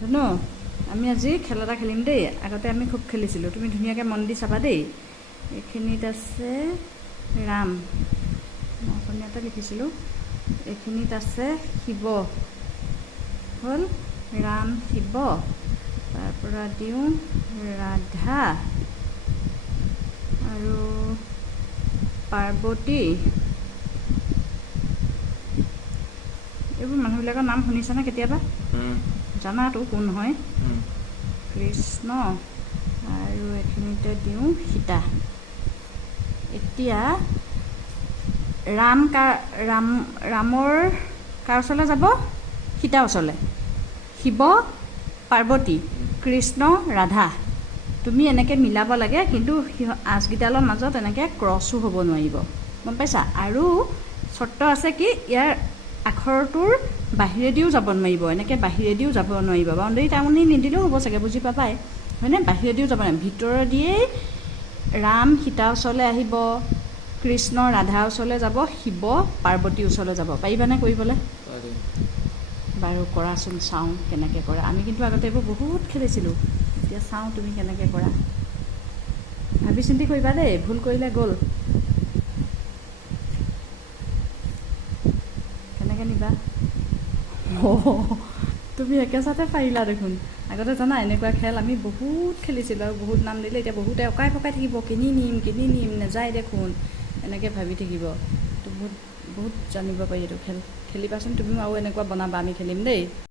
ধুনু আমি আজি খেল এটা খেলিম দেই। আগতে আমি খুব খেলিছিলোঁ, তুমি ধুনীয়াকৈ মন দি চাবা দেই। এইখিনিত আছে ৰাম, মই অসমীয়াতে লিখিছিলোঁ। এইখিনিত আছে শিৱ, হ'ল ৰাম শিৱ। তাৰপৰা দিওঁ ৰাধা আৰু পাৰ্বতী। এইবোৰ মানুহবিলাকৰ নাম শুনিছানে কেতিয়াবা? জানাতো কোন হয়? কৃষ্ণ আৰু এইখিনিতে দিওঁ সীতা। এতিয়া ৰামৰ কাৰ ওচৰলৈ যাব? সীতাৰ ওচৰলৈ। শিৱ পাৰ্বতী, কৃষ্ণ ৰাধা। তুমি এনেকৈ মিলাব লাগে, কিন্তু আঁচকেইডালৰ মাজত এনেকৈ ক্ৰছো হ'ব নোৱাৰিব, গম পাইছা? আৰু চৰ্ত আছে কি, ইয়াৰ আখৰটোৰ বাহিৰেদিও যাব নোৱাৰিব, এনেকৈ বাহিৰেদিও যাব নোৱাৰিব। বাউণ্ডেৰী টাউনি নিদিলেও হ'ব চাগে, বুজি পাবাই হয়নে? বাহিৰেদিও যাব নোৱাৰিব, ভিতৰেদিয়েই ৰাম সীতাৰ ওচৰলৈ আহিব, কৃষ্ণ ৰাধাৰ ওচৰলৈ যাব, শিৱ পাৰ্বতীৰ ওচৰলৈ যাব। পাৰিবানে কৰিবলৈ? বাৰু কৰাচোন, চাওঁ কেনেকৈ কৰা। আমি কিন্তু আগতে এইবোৰ বহুত খেলিছিলোঁ, এতিয়া চাওঁ তুমি কেনেকৈ কৰা। ভাবি চিন্তি কৰিবা দেই, ভুল কৰিলে গ'ল। কেনেকৈ নিবা? তুমি একেচাতে পাৰিলা দেখোন। আগতে জানা এনেকুৱা খেল আমি বহুত খেলিছিলোঁ, আৰু বহুত নাম দিলে এতিয়া বহুতে অকাই পকাই থাকিব, কিনি নিম নাযায় দেখোন, এনেকৈ ভাবি থাকিব। তো বহুত জানিব পাৰি এইটো খেল। খেলিবাচোন তুমিও, আৰু এনেকুৱা বনাবা, আমি খেলিম দেই।